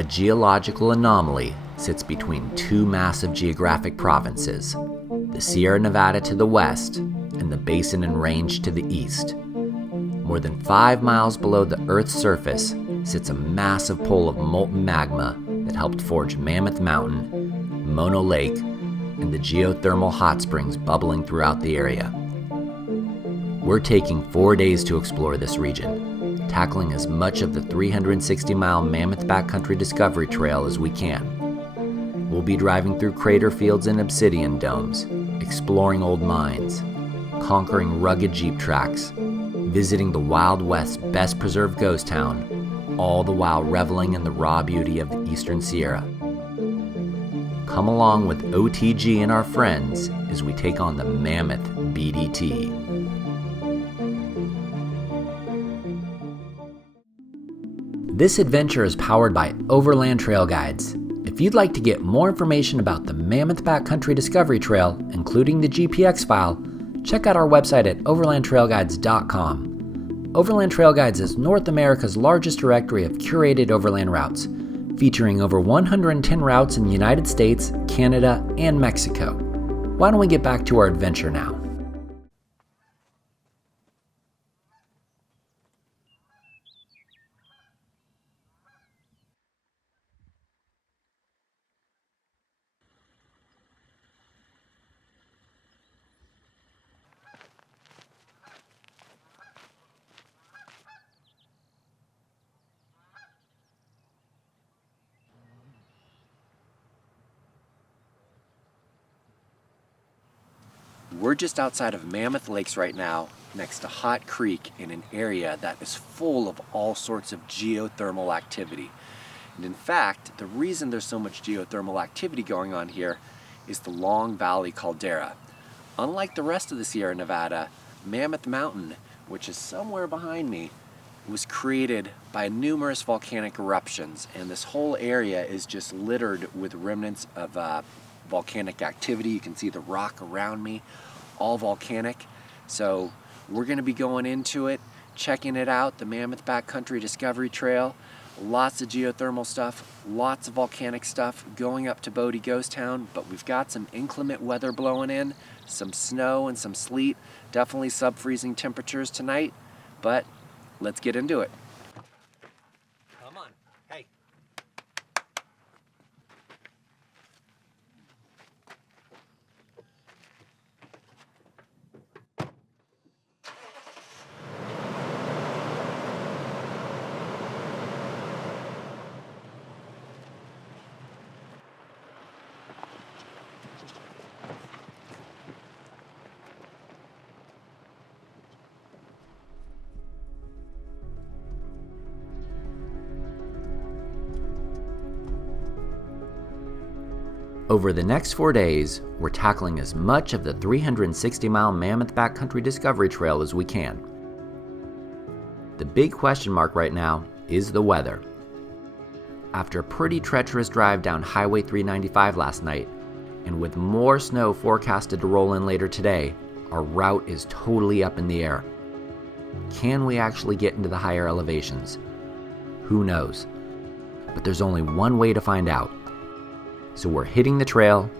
A geological anomaly sits between two massive geographic provinces, the Sierra Nevada to the west and the Basin and Range to the east. More than 5 miles below the Earth's surface sits a massive pool of molten magma that helped forge Mammoth Mountain, Mono Lake, and the geothermal hot springs bubbling throughout the area. We're taking 4 days to explore this region, tackling as much of the 360-mile Mammoth Backcountry Discovery Trail as we can. We'll be driving through crater fields and obsidian domes, exploring old mines, conquering rugged jeep tracks, visiting the Wild West's best preserved ghost town, all the while reveling in the raw beauty of the Eastern Sierra. Come along with OTG and our friends as we take on the Mammoth BDT. This adventure is powered by Overland Trail Guides. If you'd like to get more information about the Mammoth Backcountry Discovery Trail, including the GPX file, check out our website at overlandtrailguides.com. Overland Trail Guides is North America's largest directory of curated overland routes, featuring over 110 routes in the United States, Canada, and Mexico. Why don't we get back to our adventure now? We're just outside of Mammoth Lakes right now, next to Hot Creek, in an area that is full of all sorts of geothermal activity. And in fact, the reason there's so much geothermal activity going on here is the Long Valley caldera. Unlike the rest of the Sierra Nevada, Mammoth Mountain, which is somewhere behind me, was created by numerous volcanic eruptions, and this whole area is just littered with remnants of volcanic activity. You can see the rock around me, all volcanic. So we're going to be going into it, checking it out, the Mammoth Backcountry Discovery Trail. Lots of geothermal stuff, lots of volcanic stuff, going up to Bodie Ghost Town, but we've got some inclement weather blowing in, some snow and some sleet, definitely sub-freezing temperatures tonight, but let's get into it. Come on, hey. Over the next 4 days, we're tackling as much of the 360-mile Mammoth Backcountry Discovery Trail as we can. The big question mark right now is the weather. After a pretty treacherous drive down Highway 395 last night, and with more snow forecasted to roll in later today, our route is totally up in the air. Can we actually get into the higher elevations? Who knows? But there's only one way to find out. So we're hitting the trail,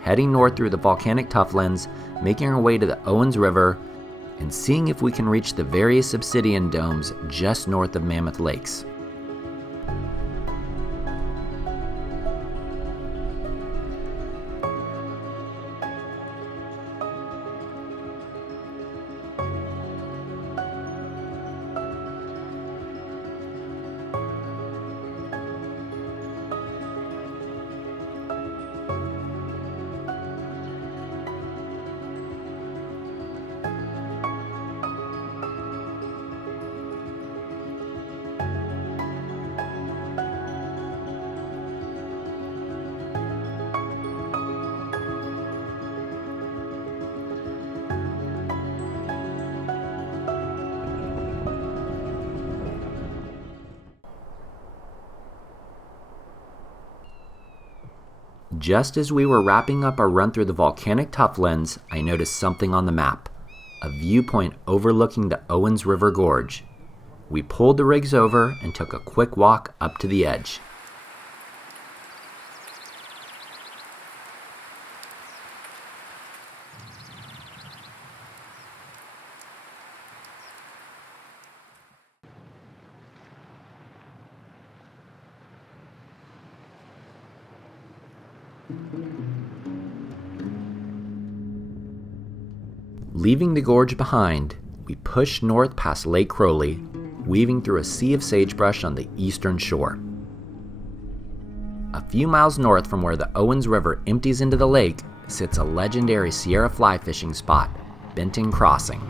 heading north through the volcanic tufflands, making our way to the Owens River, and seeing if we can reach the various obsidian domes just north of Mammoth Lakes. Just as we were wrapping up our run through the volcanic tufflands, I noticed something on the map, a viewpoint overlooking the Owens River Gorge. We pulled the rigs over and took a quick walk up to the edge. Leaving the gorge behind, we push north past Lake Crowley, weaving through a sea of sagebrush on the eastern shore. A few miles north from where the Owens River empties into the lake sits a legendary Sierra fly fishing spot, Benton Crossing.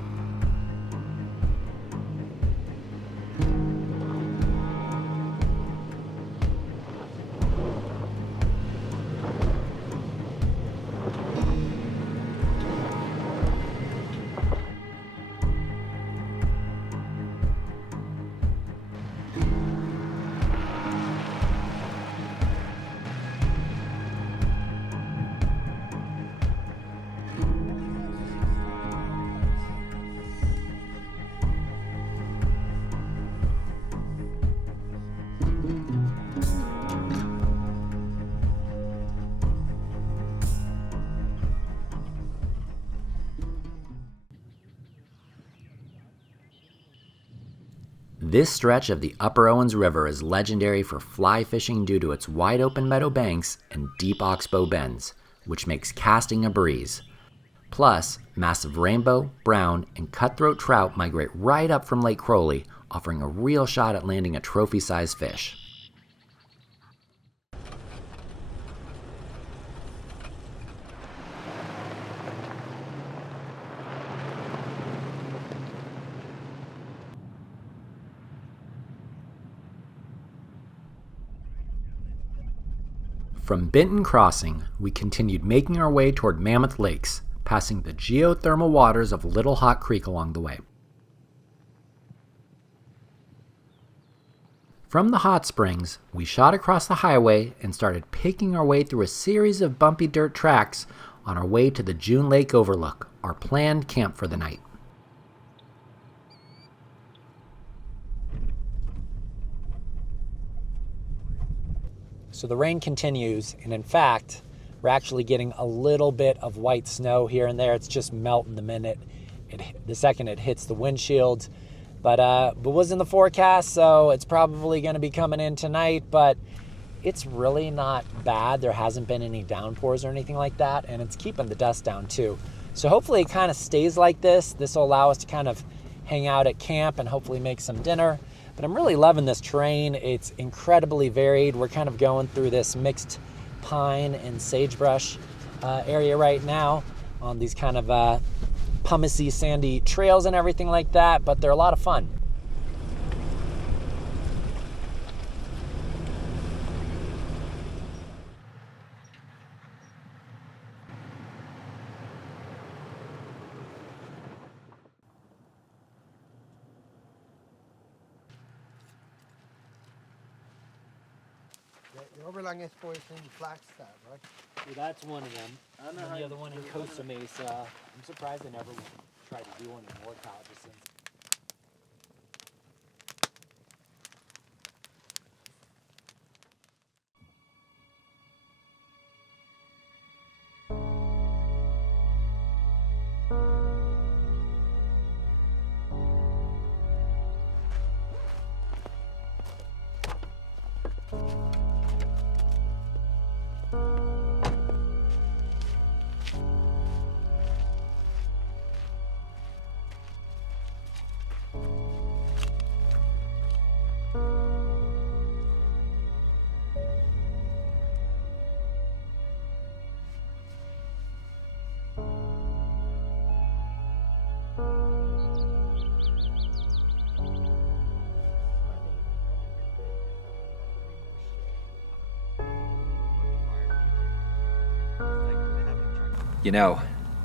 This stretch of the Upper Owens River is legendary for fly fishing due to its wide open meadow banks and deep oxbow bends, which makes casting a breeze. Plus, massive rainbow, brown, and cutthroat trout migrate right up from Lake Crowley, offering a real shot at landing a trophy-sized fish. From Benton Crossing, we continued making our way toward Mammoth Lakes, passing the geothermal waters of Little Hot Creek along the way. From the hot springs, we shot across the highway and started picking our way through a series of bumpy dirt tracks on our way to the June Lake Overlook, our planned camp for the night. So the rain continues, and in fact, we're actually getting a little bit of white snow here and there. It's just melting the second it hits the windshield. But it was in the forecast, so it's probably going to be coming in tonight, but it's really not bad. There hasn't been any downpours or anything like that, and it's keeping the dust down too. So hopefully it kind of stays like this. This will allow us to kind of hang out at camp and hopefully make some dinner. But I'm really loving this terrain. It's incredibly varied. We're kind of going through this mixed pine and sagebrush area right now on these kind of pumicey, sandy trails and everything like that, but they're a lot of fun. The overlying exploration Flagstaff, right? Yeah, that's one of them. I don't know how the other one in Costa Mesa. I'm surprised they never tried to do one in North Hutchinson. You know,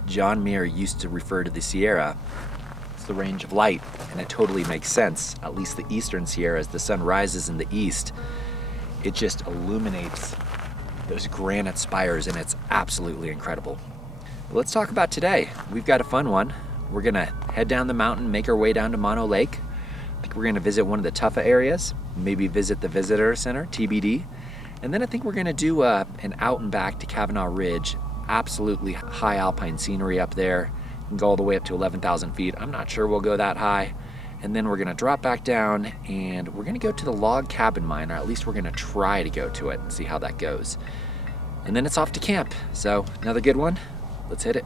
John Muir used to refer to the Sierra as the range of light, and it totally makes sense. At least the eastern Sierra, as the sun rises in the east, it just illuminates those granite spires, and it's absolutely incredible. But let's talk about today. We've got a fun one. We're gonna head down the mountain, make our way down to Mono Lake. I think we're gonna visit one of the Tuffa areas, maybe visit the visitor center, TBD. And then I think we're gonna do an out and back to Kavanaugh Ridge. Absolutely high alpine scenery up there. You can go all the way up to 11,000 feet. I'm not sure we'll go that high. And then we're gonna drop back down and we're gonna go to the log cabin mine, or at least we're gonna try to go to it and see how that goes. and then it's off to camp. So another good one. Let's hit it.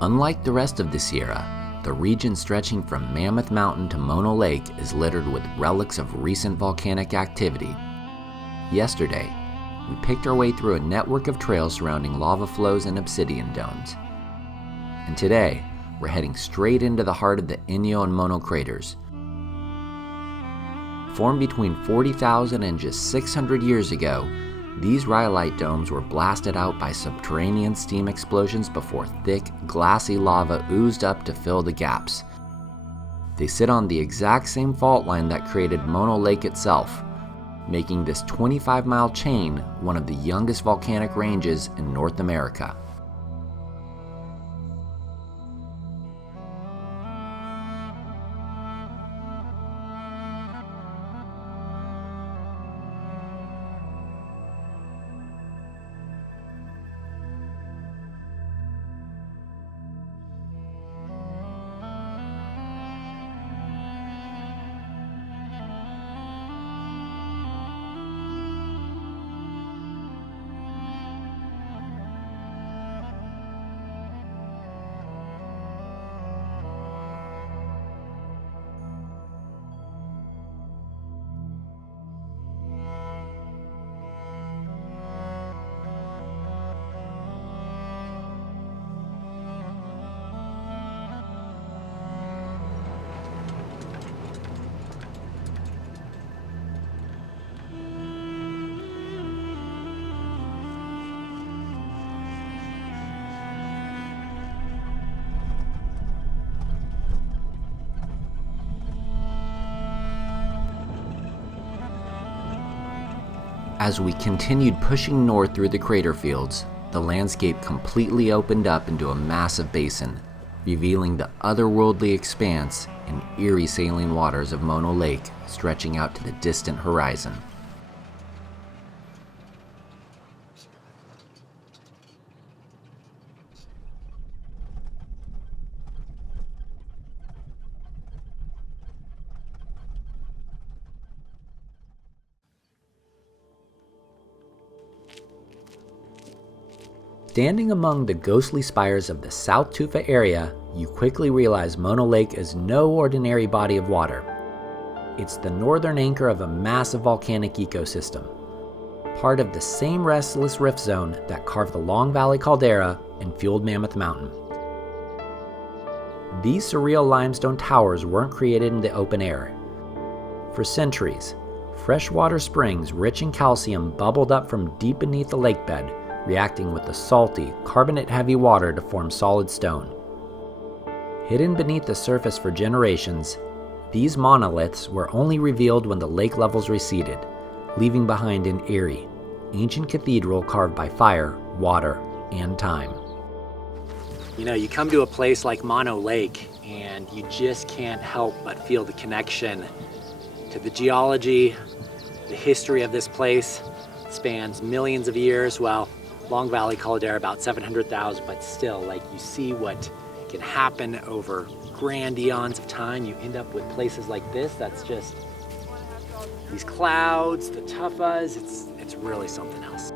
Unlike the rest of the Sierra, the region stretching from Mammoth Mountain to Mono Lake is littered with relics of recent volcanic activity. Yesterday, we picked our way through a network of trails surrounding lava flows and obsidian domes. And today, we're heading straight into the heart of the Inyo and Mono craters. Formed between 40,000 and just 600 years ago, these rhyolite domes were blasted out by subterranean steam explosions before thick, glassy lava oozed up to fill the gaps. They sit on the exact same fault line that created Mono Lake itself, making this 25-mile chain one of the youngest volcanic ranges in North America. As we continued pushing north through the crater fields, the landscape completely opened up into a massive basin, revealing the otherworldly expanse and eerie saline waters of Mono Lake stretching out to the distant horizon. Standing among the ghostly spires of the South Tufa area, you quickly realize Mono Lake is no ordinary body of water. It's the northern anchor of a massive volcanic ecosystem, part of the same restless rift zone that carved the Long Valley caldera and fueled Mammoth Mountain. These surreal limestone towers weren't created in the open air. For centuries, freshwater springs rich in calcium bubbled up from deep beneath the lakebed, reacting with the salty, carbonate-heavy water to form solid stone. Hidden beneath the surface for generations, these monoliths were only revealed when the lake levels receded, leaving behind an eerie, ancient cathedral carved by fire, water, and time. You know, you come to a place like Mono Lake and you just can't help but feel the connection to the geology, the history of this place. It spans millions of years. Well, Long Valley caldera about 700,000, but still, like, you see what can happen over grand eons of time. You end up with places like this that's just these clouds, the tuffas. It's really something else.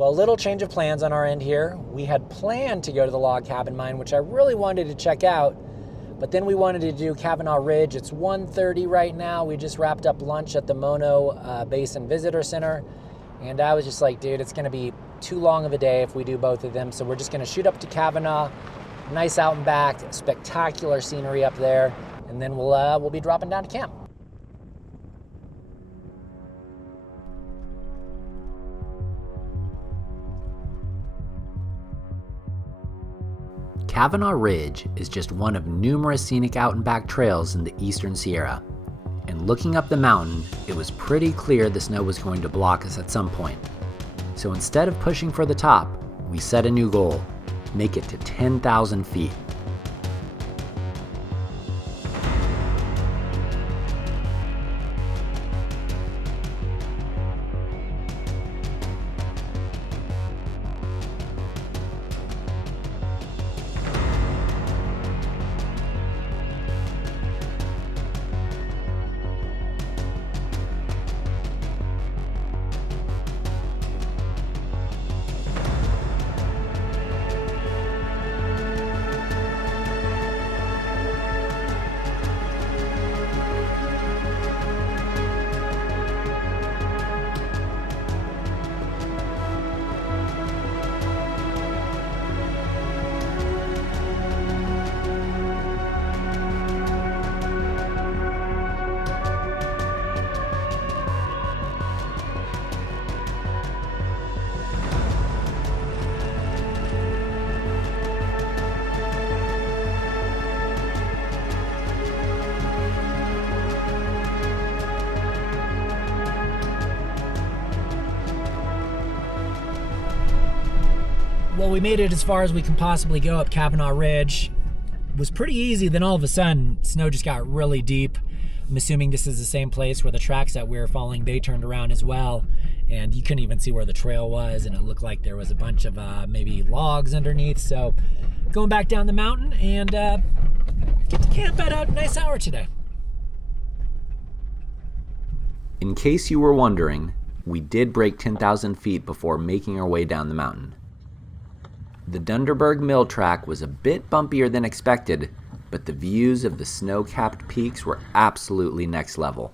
Well, a little change of plans on our end here. We had planned to go to the log cabin mine, which I really wanted to check out, but then we wanted to do Kavanaugh Ridge. It's 1:30 right now. We just wrapped up lunch at the Mono Basin Visitor Center, and I was just like, dude, it's gonna be too long of a day if we do both of them, so we're just gonna shoot up to Kavanaugh. Nice out and back, spectacular scenery up there, and then we'll be dropping down to camp. Kavanaugh Ridge is just one of numerous scenic out and back trails in the Eastern Sierra. And looking up the mountain, it was pretty clear the snow was going to block us at some point. So instead of pushing for the top, we set a new goal: make it to 10,000 feet. Well, we made it as far as we can possibly go up Kavanaugh Ridge. It was pretty easy, then all of a sudden, snow just got really deep. I'm assuming this is the same place where the tracks that we were following, they turned around as well. And you couldn't even see where the trail was, and it looked like there was a bunch of maybe logs underneath. So going back down the mountain and get to camp at a nice hour today. In case you were wondering, we did break 10,000 feet before making our way down the mountain. The Dunderberg Mill track was a bit bumpier than expected, but the views of the snow-capped peaks were absolutely next level.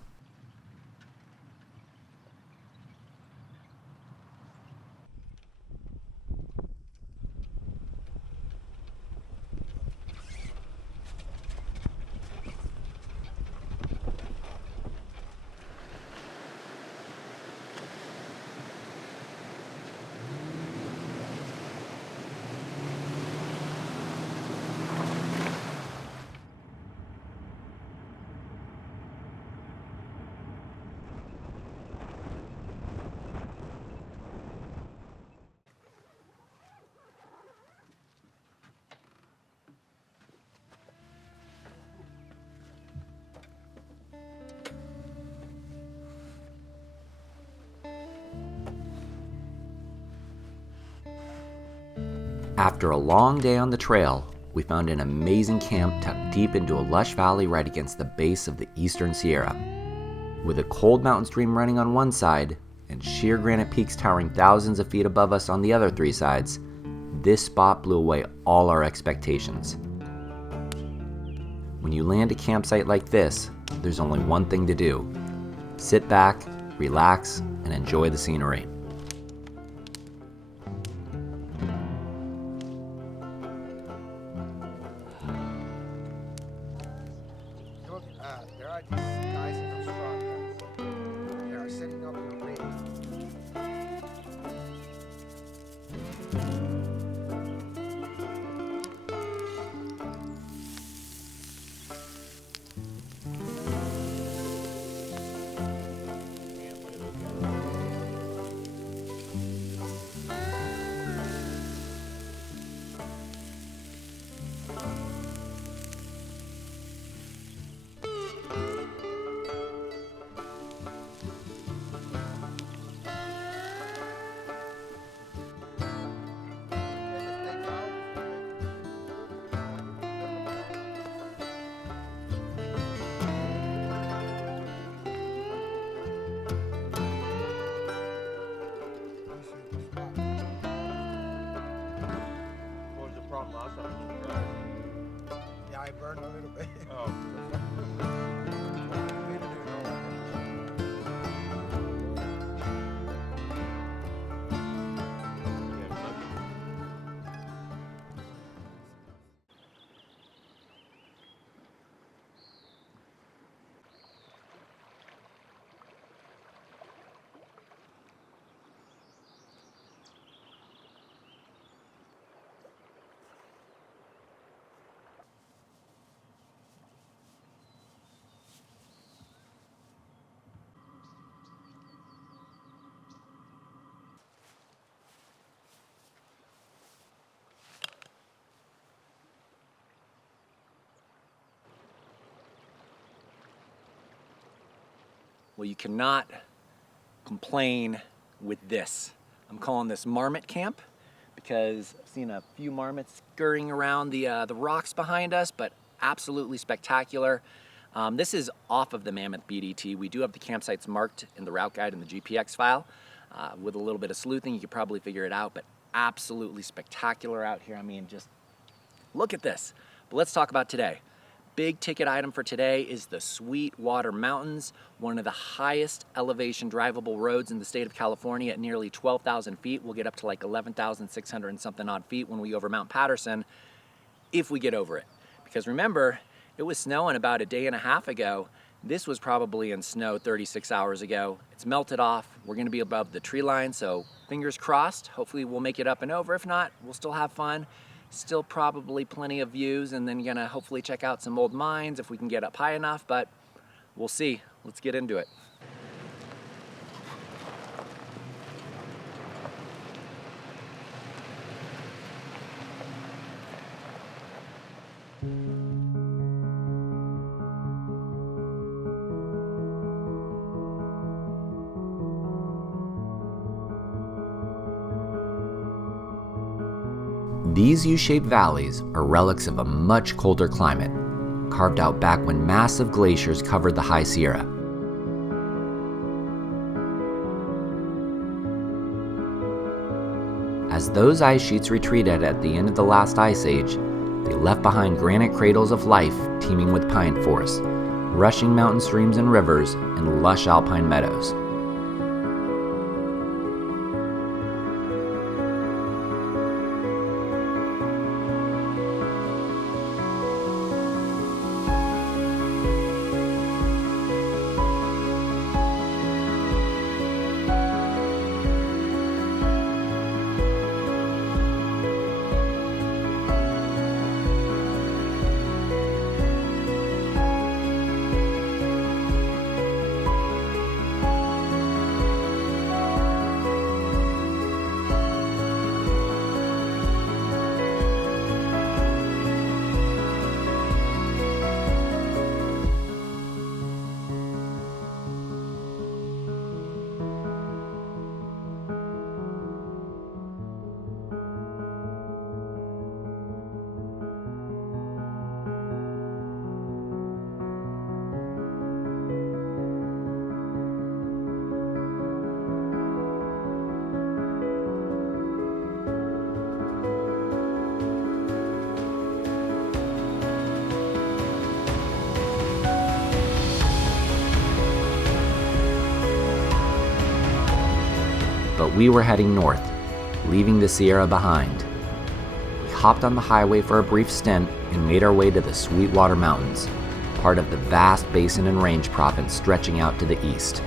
After a long day on the trail, we found an amazing camp tucked deep into a lush valley right against the base of the Eastern Sierra. With a cold mountain stream running on one side and sheer granite peaks towering thousands of feet above us on the other three sides, this spot blew away all our expectations. When you land a campsite like this, there's only one thing to do: sit back, relax, and enjoy the scenery. There are guys in those strong guys. They are setting up the rig. lost on surprise. Yeah, I burned a little bit. Oh. Well, you cannot complain with this. I'm calling this Marmot Camp because I've seen a few marmots scurrying around the rocks behind us, but absolutely spectacular. This is off of the Mammoth BDT. We do have the campsites marked in the route guide in the GPX file. With a little bit of sleuthing, you could probably figure it out, but absolutely spectacular out here. I mean, just look at this. But let's talk about today. Big ticket item for today is the Sweetwater Mountains, one of the highest elevation drivable roads in the state of California at nearly 12,000 feet. We'll get up to like 11,600 and something odd feet when we go over Mount Patterson, if we get over it. Because remember, it was snowing about a day and a half ago. This was probably in snow 36 hours ago. It's melted off. We're gonna be above the tree line, so fingers crossed. Hopefully we'll make it up and over. If not, we'll still have fun. Still probably plenty of views, and then gonna hopefully check out some old mines if we can get up high enough, but we'll see. Let's get into it. These U-shaped valleys are relics of a much colder climate, carved out back when massive glaciers covered the High Sierra. As those ice sheets retreated at the end of the last ice age, they left behind granite cradles of life teeming with pine forests, rushing mountain streams and rivers, and lush alpine meadows. But we were heading north, leaving the Sierra behind. We hopped on the highway for a brief stint and made our way to the Sweetwater Mountains, part of the vast Basin and Range province stretching out to the east.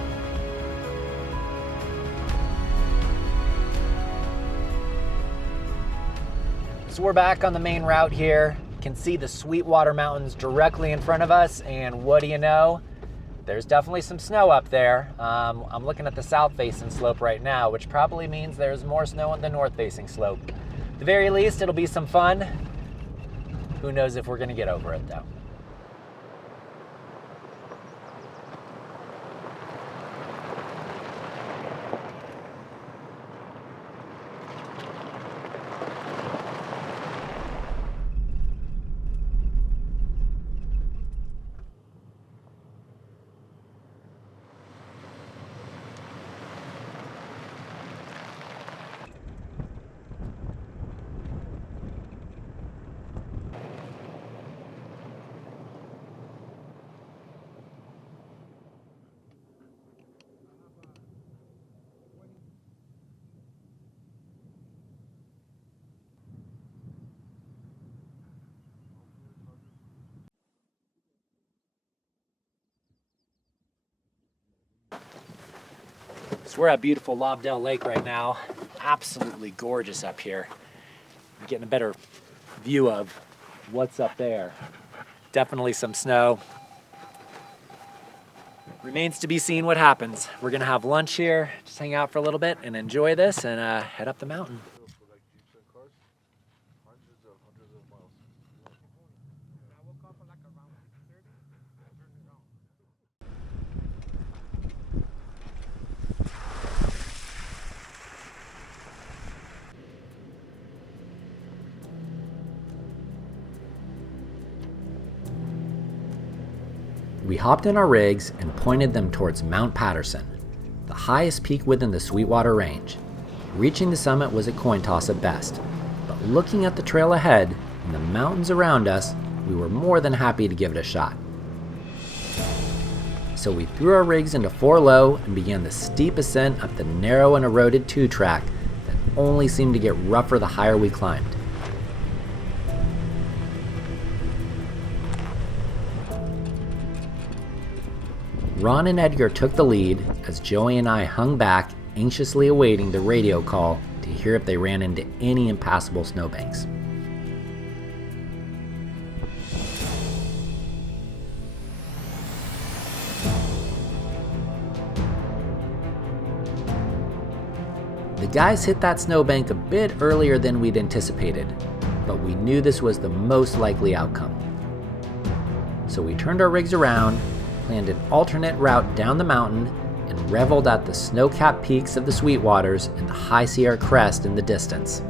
So we're back on the main route here. You can see the Sweetwater Mountains directly in front of us, and what do you know? There's definitely some snow up there. I'm looking at the south-facing slope right now, which probably means there's more snow on the north-facing slope. At the very least, it'll be some fun. Who knows if we're gonna get over it, though. We're at beautiful Lobdell Lake right now. Absolutely gorgeous up here. I'm getting a better view of what's up there. Definitely some snow. Remains to be seen what happens. We're gonna have lunch here, just hang out for a little bit and enjoy this and head up the mountain. We hopped in our rigs and pointed them towards Mount Patterson, the highest peak within the Sweetwater Range. Reaching the summit was a coin toss at best, but looking at the trail ahead and the mountains around us, we were more than happy to give it a shot. So we threw our rigs into 4 low and began the steep ascent up the narrow and eroded 2 track that only seemed to get rougher the higher we climbed. Ron and Edgar took the lead as Joey and I hung back, anxiously awaiting the radio call to hear if they ran into any impassable snowbanks. The guys hit that snowbank a bit earlier than we'd anticipated, but we knew this was the most likely outcome. So we turned our rigs around, planned an alternate route down the mountain, and reveled at the snow-capped peaks of the Sweetwaters and the High Sierra crest in the distance.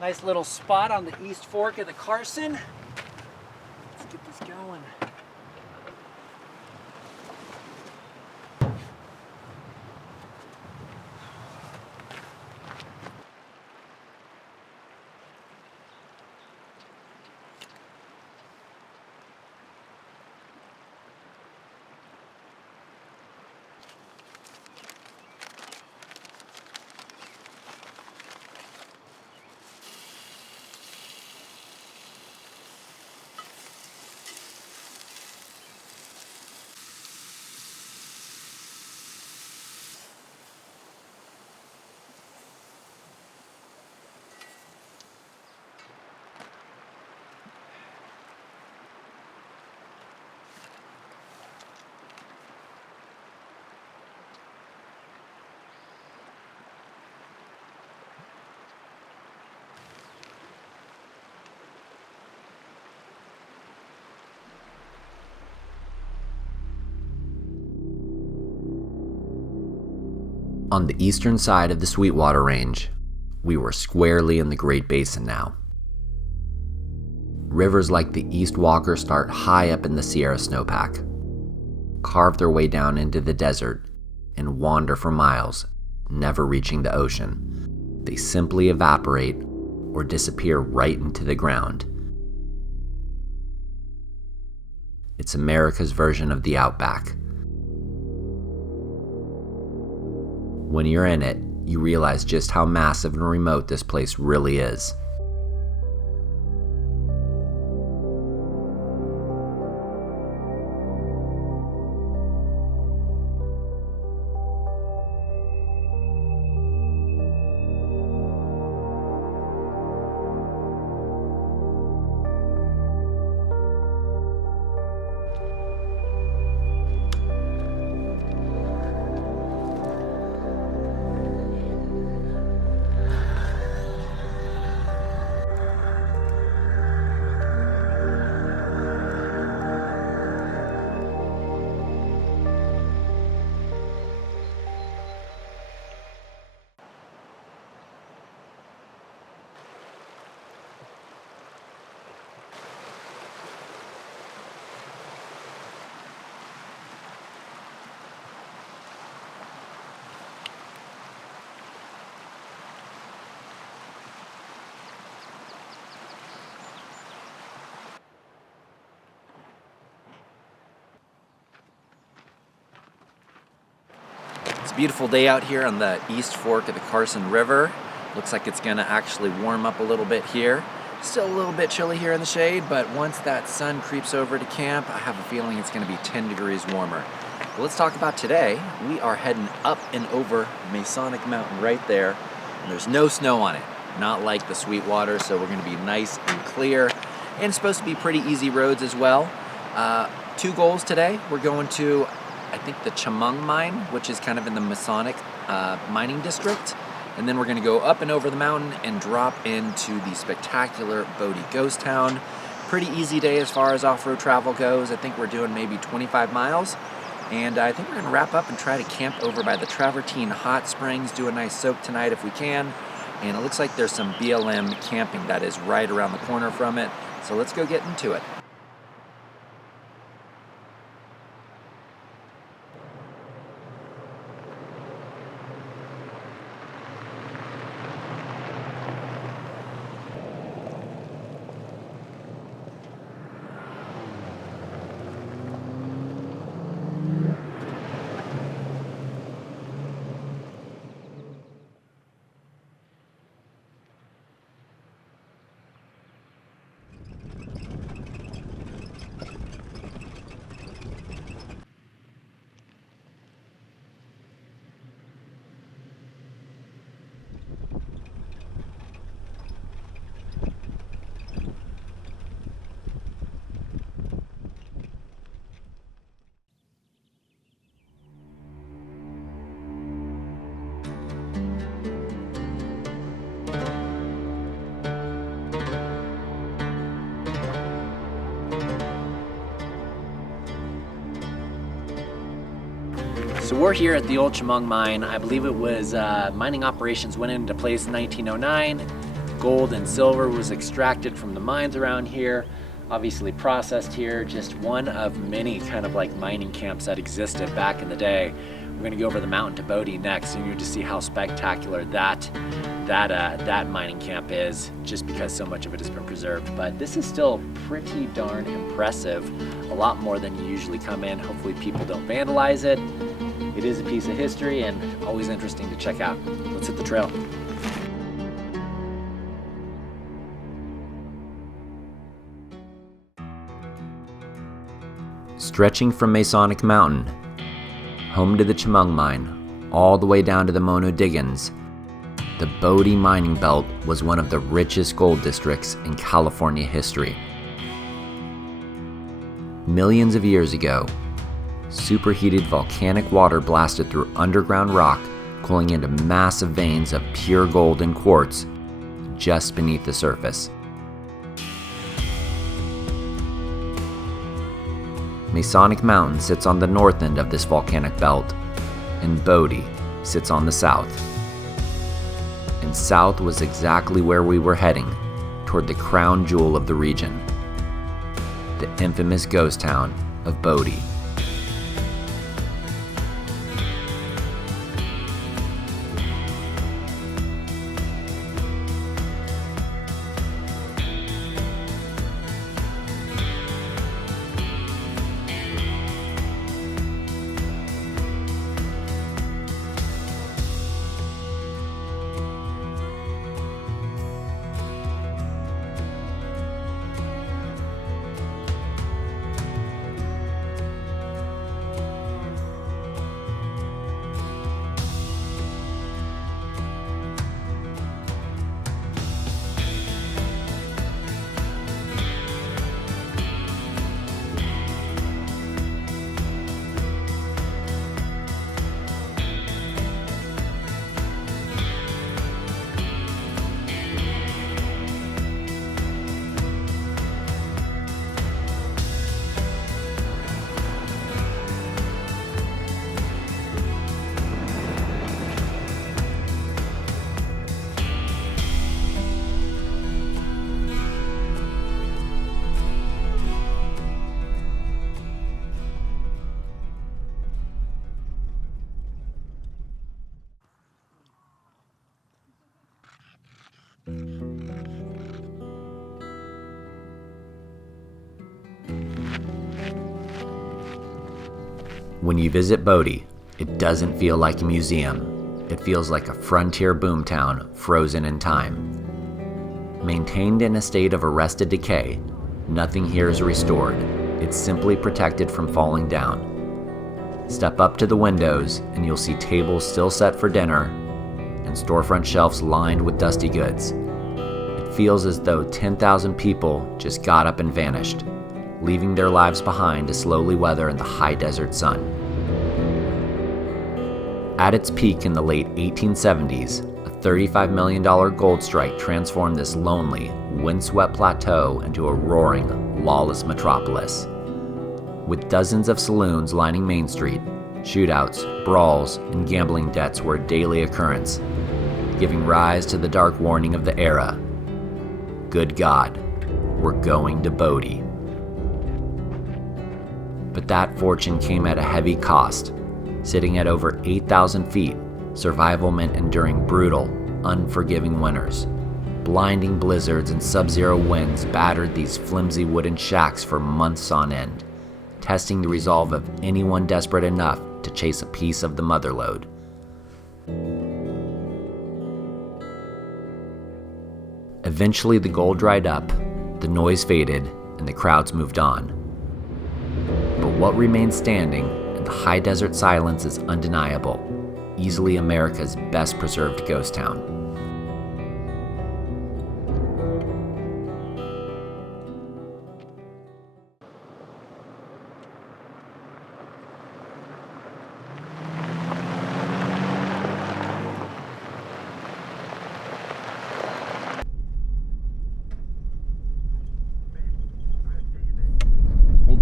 Nice little spot on the east fork of the Carson. Let's get this going. On the eastern side of the Sweetwater Range, we were squarely in the Great Basin now. Rivers like the East Walker start high up in the Sierra snowpack, carve their way down into the desert, and wander for miles, never reaching the ocean. They simply evaporate or disappear right into the ground. It's America's version of the Outback. When you're in it, you realize just how massive and remote this place really is. It's a beautiful day out here on the East Fork of the Carson River. Looks like it's gonna actually warm up a little bit here. Still a little bit chilly here in the shade, but once that sun creeps over to camp, I have a feeling it's gonna be 10 degrees warmer. But let's talk about today. We are heading up and over Masonic Mountain right there, and there's no snow on it. Not like the Sweetwater, so we're gonna be nice and clear, and it's supposed to be pretty easy roads as well. Two goals today. We're going to, I think, the Chemung Mine, which is kind of in the Masonic mining district. And then we're gonna go up and over the mountain and drop into the spectacular Bodie ghost town. Pretty easy day as far as off-road travel goes. I think we're doing maybe 25 miles. And I think we're gonna wrap up and try to camp over by the Travertine Hot Springs, do a nice soak tonight if we can. And it looks like there's some BLM camping that is right around the corner from it. So let's go get into it. So we're here at the old Chemung Mine. I believe it was mining operations went into place in 1909. Gold and silver was extracted from the mines around here, obviously processed here. Just one of many kind of like mining camps that existed back in the day. We're gonna go over the mountain to Bodie next, and you're to see how spectacular that mining camp is, just because so much of it has been preserved. But this is still pretty darn impressive. A lot more than you usually come in. Hopefully people don't vandalize it. It is a piece of history and always interesting to check out. Let's hit the trail. Stretching from Masonic Mountain, home to the Chemung Mine, all the way down to the Mono Diggins, the Bodie mining belt was one of the richest gold districts in California history. Millions of years ago, superheated volcanic water blasted through underground rock, cooling into massive veins of pure gold and quartz just beneath the surface. Masonic Mountain sits on the north end of this volcanic belt, and Bodie, sits on the south. And south was exactly where we were heading, toward the crown jewel of the region, the infamous ghost town of Bodie. When you visit Bodie, it doesn't feel like a museum. It feels like a frontier boomtown frozen in time. Maintained in a state of arrested decay, nothing here is restored. It's simply protected from falling down. Step up to the windows and you'll see tables still set for dinner and storefront shelves lined with dusty goods. It feels as though 10,000 people just got up and vanished, leaving their lives behind to slowly weather in the high desert sun. At its peak in the late 1870s, a $35 million gold strike transformed this lonely, windswept plateau into a roaring, lawless metropolis. With dozens of saloons lining Main Street, shootouts, brawls, and gambling debts were a daily occurrence, giving rise to the dark warning of the era. Good God, we're going to Bodie. But that fortune came at a heavy cost. Sitting at over 8,000 feet, survival meant enduring brutal, unforgiving winters. Blinding blizzards and sub-zero winds battered these flimsy wooden shacks for months on end, testing the resolve of anyone desperate enough to chase a piece of the motherlode. Eventually the gold dried up, the noise faded, and the crowds moved on. But what remained standing in the high desert silence is undeniable, easily America's best preserved ghost town.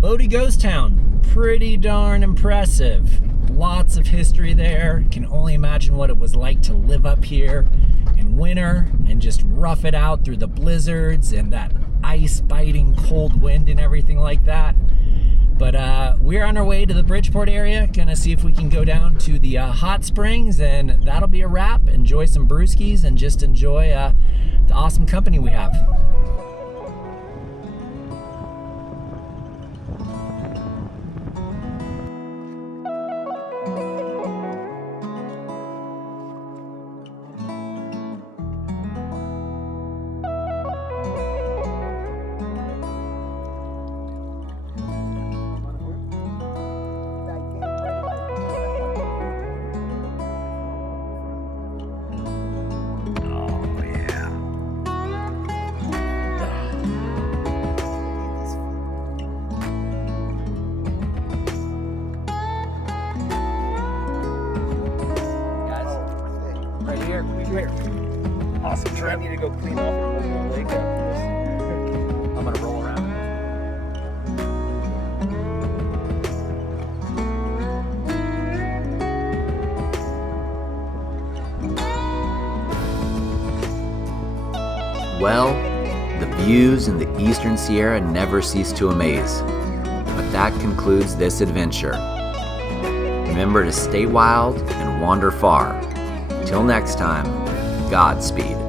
Bodie Ghost Town, pretty darn impressive. Lots of history there. Can only imagine what it was like to live up here in winter and just rough it out through the blizzards and that ice-biting cold wind and everything like that. But we're on our way to the Bridgeport area. Gonna see if we can go down to the hot springs, and that'll be a wrap. Enjoy some brewskis and just enjoy the awesome company we have. Awesome trip. I need to go clean off the lake after this. I'm gonna roll around. Well, the views in the Eastern Sierra never cease to amaze. But that concludes this adventure. Remember to stay wild and wander far. Till next time, Godspeed.